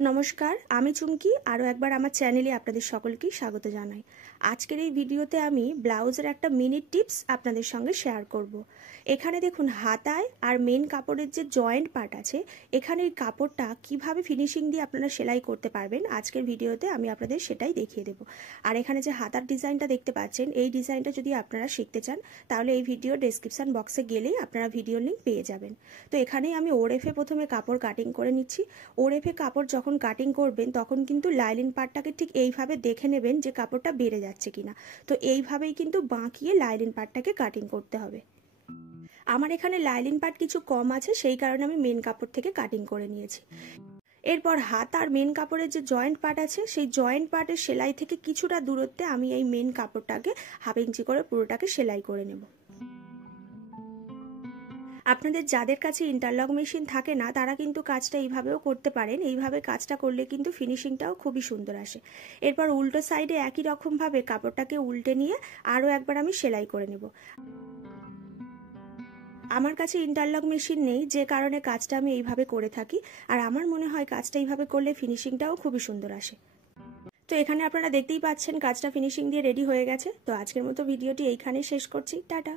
নমস্কার, আমি চুমকি। আরও একবার আমার চ্যানেলে আপনাদের সকলকেই স্বাগত জানাই। আজকের এই ভিডিওতে আমি ব্লাউজের একটা মিনি টিপস আপনাদের সঙ্গে শেয়ার করব। এখানে দেখুন, হাতায় আর মেন কাপড়ের যে জয়েন্ট পার্ট আছে, এখানে এই কাপড়টা কিভাবে ফিনিশিং দিয়ে আপনারা সেলাই করতে পারবেন, আজকের ভিডিওতে আমি আপনাদের সেটাই দেখিয়ে দেব। আর এখানে যে হাতার ডিজাইনটা দেখতে পাচ্ছেন, এই ডিজাইনটা যদি আপনারা শিখতে চান তাহলে এই ভিডিও ডেসক্রিপশন বক্সে গেলেই আপনারা ভিডিও লিঙ্ক পেয়ে যাবেন। তো এখানেই আমি ওরেফে প্রথমে কাপড় কাটিং করে নিচ্ছি। ওরেফে কাপড় যখন কাটিং করবেন তখন কিন্তু লাইলিন পার্টটাকে ঠিক এইভাবে দেখে নেবেন যে কাপড়টা বেড়ে যাচ্ছে কিনা। তো এইভাবেই কিন্তু বাঁকিয়ে লাইলিন পার্টটাকে কাটিং করতে হবে। আমার এখানে লাইলিন পার্ট কিছু কম আছে, সেই কারণে আমি মেন কাপড় থেকে কাটিং করে নিয়েছি। এরপর হাত আর মেন কাপড়ের যে জয়েন্ট পার্ট আছে, সেই জয়েন্ট পার্টের সেলাই থেকে কিছুটা দূরত্বে আমি এই মেন কাপড়টাকে 1/2 ইঞ্চি করে পুরোটাকে সেলাই করে নেব। আপনাদের যাদের কাছে ইন্টারলক মেশিন থাকে না, তারা কিন্তু কাজটা এইভাবেও করতে পারেন। এইভাবে কাজটা করলে কিন্তু ফিনিশিংটাও খুবই সুন্দর আসে। এরপর উল্টো সাইডে একই রকমভাবে কাপড়টাকে উল্টে নিয়ে আরও একবার আমি সেলাই করে নেব। আমার কাছে ইন্টারলক মেশিন নেই, যে কারণে কাজটা আমি এইভাবে করে থাকি। আর আমার মনে হয় কাজটা এইভাবে করলে ফিনিশিংটাও খুবই সুন্দর আসে। তো এখানে আপনারা দেখতেই পাচ্ছেন কাজটা ফিনিশিং দিয়ে রেডি হয়ে গেছে। তো আজকের মতো ভিডিওটি এইখানেই শেষ করছি। টাটা।